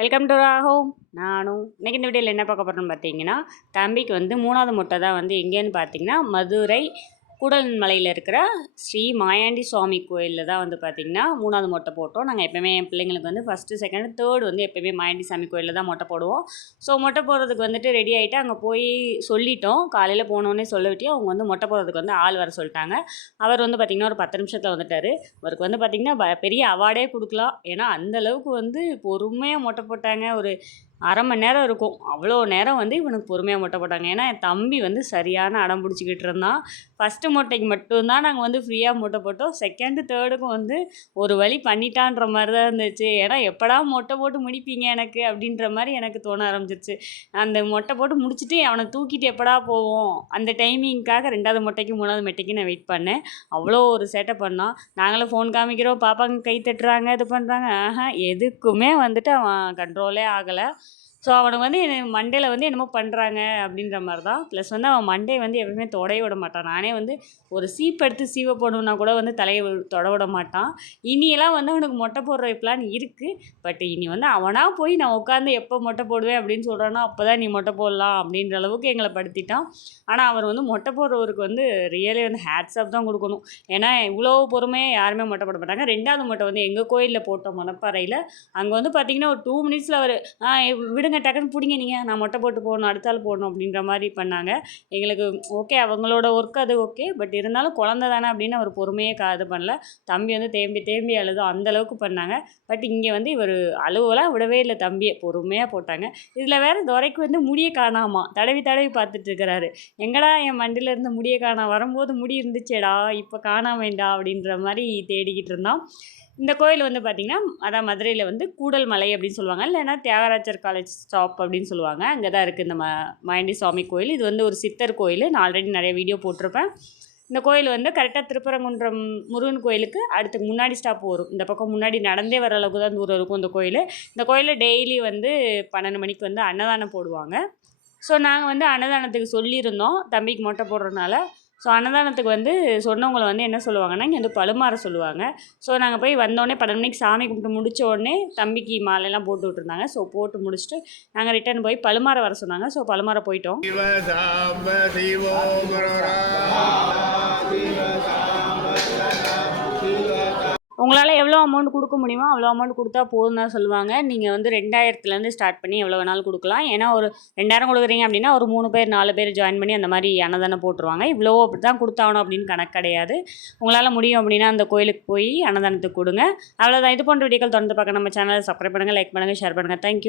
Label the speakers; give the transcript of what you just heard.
Speaker 1: Welcome to Rago நானும் இன்றைக்கி இந்த வீடியோவில் என்ன பார்க்க போகிறோம்னு பார்த்தீங்கன்னா தம்பிக்கு வந்து மூணாவது முட்டை தான் வந்து எங்கேன்னு பார்த்தீங்கன்னா மதுரை கூடல்மலையில் இருக்கிற ஸ்ரீ மாயாண்டி சுவாமி கோயிலில் தான் வந்து பார்த்திங்கன்னா மூணாவது மொட்டை போட்டோம். நாங்கள் எப்போயுமே என் பிள்ளைங்களுக்கு வந்து ஃபஸ்ட்டு செகண்ட் தேர்ட் வந்து எப்போயுமே மாயாண்டி சாமி கோயிலில் தான் மொட்டை போடுவோம். ஸோ மொட்டை போடுறதுக்கு வந்துட்டு ரெடி ஆகிட்டு அங்கே போய் சொல்லிட்டோம். காலையில் போனோடனே சொல்லவிட்டு அவங்க வந்து மொட்டை போடுறதுக்கு வந்து ஆள் வர சொல்லிட்டாங்க. அவர் வந்து பார்த்திங்கன்னா ஒரு பத்து நிமிஷத்தில் வந்துட்டார். அவருக்கு வந்து பார்த்திங்கன்னா பெரிய அவார்டே கொடுக்கலாம். ஏன்னா அந்த அளவுக்கு வந்து பொறுமையாக மொட்டை போட்டாங்க. ஒரு அரை மணி நேரம் இருக்கும். அவ்வளோ நேரம் வந்து இவனுக்கு பொறுமையாக மொட்டை போட்டாங்க. ஏன்னா என் தம்பி வந்து சரியான அடம் பிடிச்சிக்கிட்டு இருந்தான். ஃபஸ்ட்டு மொட்டைக்கு மட்டும்தான் நாங்கள் வந்து ஃப்ரீயாக மொட்டை போட்டோம். செகண்டு தேர்டுக்கும் வந்து ஒரு வழி பண்ணிட்டான்ற மாதிரி தான் இருந்துச்சு. ஏன்னா எப்படா மொட்டை போட்டு முடிப்பீங்க எனக்கு? அப்படின்ற மாதிரி எனக்கு தோண ஆரம்பிச்சிருச்சு. அந்த மொட்டை போட்டு முடிச்சுட்டு அவனை தூக்கிட்டு எப்படா போவோம்? அந்த டைமிங்க்காக ரெண்டாவது மொட்டைக்கு மூணாவது மொட்டைக்கு நான் வெயிட் பண்ணேன். அவ்வளோ ஒரு சேட்டை பண்ணோம் நாங்களும் ஃபோன் காமிக்கிறோம். பாப்பாங்க கை தட்டுறாங்க இது பண்ணுறாங்க ஆஹா எதுக்குமே வந்துட்டு அவன் கண்ட்ரோலே ஆகலை. ஸோ அவனுக்கு வந்து மண்டேல வந்து என்னமோ பண்ணுறாங்க அப்படின்ற மாதிரி தான் ப்ளஸ் வந்து அவன் மண்டே வந்து எப்பவுமே தொடைய விட மாட்டான். நானே வந்து ஒரு சீப் எடுத்து சீவை போடணுன்னா கூட வந்து தலையை வி- தொட விட மாட்டான். இனியெல்லாம் வந்து அவனுக்கு மொட்டை போடுற பிளான் இருக்குது பட் இனி வந்து அவனாக போய் நான் உட்காந்து எப்போ மொட்டை போடுவேன் அப்படின்னு சொல்கிறானோ அப்போ தான் நீ மொட்டை போடலாம் அப்படின்ற அளவுக்கு எங்களை படுத்திட்டான். ஆனால் அவர் வந்து மொட்டை போடுறவருக்கு வந்து ரியலி வந்து ஹேட்ஸ்அப் தான் கொடுக்கணும். ஏன்னா இவ்வளோ பொறுமையாக யாருமே மொட்டை போட மாட்டாங்க. ரெண்டாவது மொட்டை வந்து எங்கள் கோயிலில் போட்டோம் மணப்பாறையில். அங்கே வந்து பார்த்தீங்கன்னா ஒரு டூ மினிட்ஸில் அவர் விட விடுங்க டக்குன்னு பிடிங்க நீங்கள் நான் மொட்டை போட்டு போடணும் அடுத்த ஆள் போடணும் அப்படின்ற மாதிரி பண்ணாங்க. எங்களுக்கு ஓகே அவங்களோட ஒர்க் அது ஓகே பட் இருந்தாலும் குழந்த தானே அப்படின்னு அவர் பொறுமையே காது பண்ணல. தம்பி வந்து தேம்பி தேம்பி அழுதும் அந்த அளவுக்கு பண்ணாங்க. பட் இங்கே வந்து இவர் அழுவலாம் விடவே இல்லை தம்பியை. பொறுமையாக போட்டாங்க. இதில் வேற துரைக்கு வந்து முடிய காணாமா? தடவி தடவி பார்த்துட்டு இருக்கிறாரு. எங்கடா என் மண்டியில் இருந்து முடிய காணாம வரும்போது முடி இருந்துச்சேடா இப்போ காணாமேண்டா? அப்படின்ற மாதிரி தேடிக்கிட்டு இருந்தான். இந்த கோயில் வந்து பார்த்திங்கன்னா அதான் மதுரையில் வந்து கூடல் மலை அப்படின்னு சொல்லுவாங்க. இல்லைன்னா தியாகராஜர் காலேஜ் ஸ்டாப் அப்படின்னு சொல்லுவாங்க. அங்கே தான் இருக்குது இந்த ம மாயண்டி சுவாமி கோயில். இது வந்து ஒரு சித்தர் கோயில். நான் ஆல்ரெடி நிறைய வீடியோ போட்டிருப்பேன். இந்த கோயில் வந்து கரெக்டாக திருப்பரங்குன்றம் முருகன் கோயிலுக்கு அடுத்து முன்னாடி ஸ்டாப் வரும். இந்த பக்கம் முன்னாடி நடந்தே வர அளவுக்கு தான் தூரம் இருக்கும் இந்த கோயில். இந்த கோயிலில் டெய்லி வந்து பன்னெண்டு மணிக்கு வந்து அன்னதானம் போடுவாங்க. ஸோ நாங்கள் வந்து அன்னதானத்துக்கு சொல்லியிருந்தோம். தம்பிக்கு மொட்டை போடுறதுனால ஸோ அன்னதானத்துக்கு வந்து சொன்னவங்களை வந்து என்ன சொல்லுவாங்கன்னா இங்கே வந்து பழுமாற சொல்லுவாங்க. ஸோ நாங்கள் போய் வந்தோடனே பன்னெண்டு மணிக்கு சாமி கும்பிட்டு முடிச்ச உடனே தம்பிக்கு மாலையெல்லாம் போட்டு விட்டுருந்தாங்க. ஸோ போட்டு முடிச்சுட்டு நாங்கள் ரிட்டர்ன் போய் பழுமாற வர சொன்னாங்க. ஸோ பழுமாற போயிட்டோம். உங்களால் எவ்வளோ அமௌண்ட் கொடுக்க முடியுமோ அவ்வளோ அமௌண்ட் கொடுத்தா போதும் தான் சொல்லுவாங்க. நீங்கள் வந்து ரெண்டாயிரத்துலேருந்து ஸ்டார்ட் பண்ணி எவ்வளோ வேணாலும் கொடுக்கலாம். ஏன்னா ஒரு ரெண்டாயிரம் கொடுக்குறீங்க அப்படின்னா ஒரு மூணு பேர் நாலு பேர் ஜாயின் பண்ணி அந்த மாதிரி அன்னதானம் போட்டுருவாங்க. இவ்வளோ அப்படி தான் கொடுத்தாகணும் அப்படின்னு கணக்கு கிடையாது. உங்களால் முடியும் அப்படின்னா அந்த கோயிலுக்கு போய் அன்னதானத்துக்கு கொடுங்க. அவ்வளோதான் இது போன்ற வீடியோக்கள் தொடர்ந்து பார்க்க நம்ம சேனலை சப்ஸ்கிரைப் பண்ணுங்கள் லைக் பண்ணுங்கள் ஷேர் பண்ணுங்கள் தேங்க்யூ